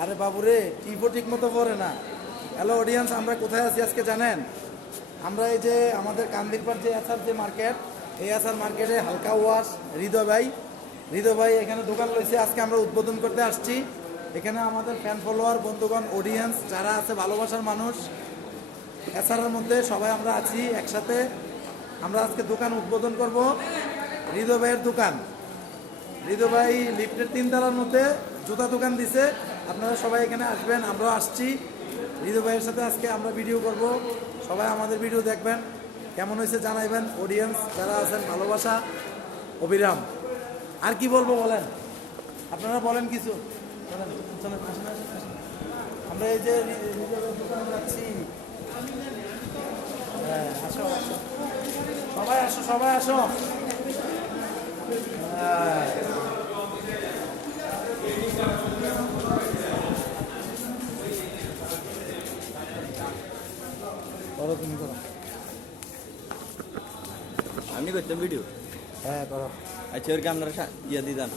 আরে বাবুরে টিপও ঠিক মতো পড়ে না। হ্যালো অডিয়েন্স, আমরা কোথায় আছি আজকে জানেন? আমরা এই যে আমাদের কান্দিরপাড় যে আসার যে মার্কেট, এই আসার মার্কেটে হালকা ওয়াশ হৃদয় ভাই এখানে দোকান লইছে। আজকে আমরা উদ্বোধন করতে আসছি। এখানে আমাদের ফ্যান ফলোয়ার বন্ধুগণ অডিয়েন্স যারা আছে, ভালোবাসার মানুষ এসারের মধ্যে সবাই আমরা আছি একসাথে। আমরা আজকে দোকান উদ্বোধন করব, হৃদয় ভাইয়ের দোকান। হৃদয় ভাই লিফটের 3 তলার মধ্যে জুতা দোকান দিছে। আপনারা সবাই এখানে আসবেন, আমরাও আসছি। হৃদয় ভাইয়ের সাথে আজকে আমরা ভিডিও করব, সবাই আমাদের ভিডিও দেখবেন। কেমন হয়েছে জানাইবেন অডিয়েন্স যারা আছেন, ভালোবাসা অবিরাম। আর কি বলবো বলেন, আপনারা বলেন কিছু। চলেন, চলেন, আসেন, আসেন, আসেন। আমরা এই যে হৃদয় ভাইয়ের দোকানে যাচ্ছি। হ্যাঁ, আসো আসো, সবাই আসো, সবাই আসো। হ্যাঁ, করো, তুমি করো। আমি করতাম ভিডিও। হ্যাঁ করো। আচ্ছা ওর কি আপনারা ইয়া দিদান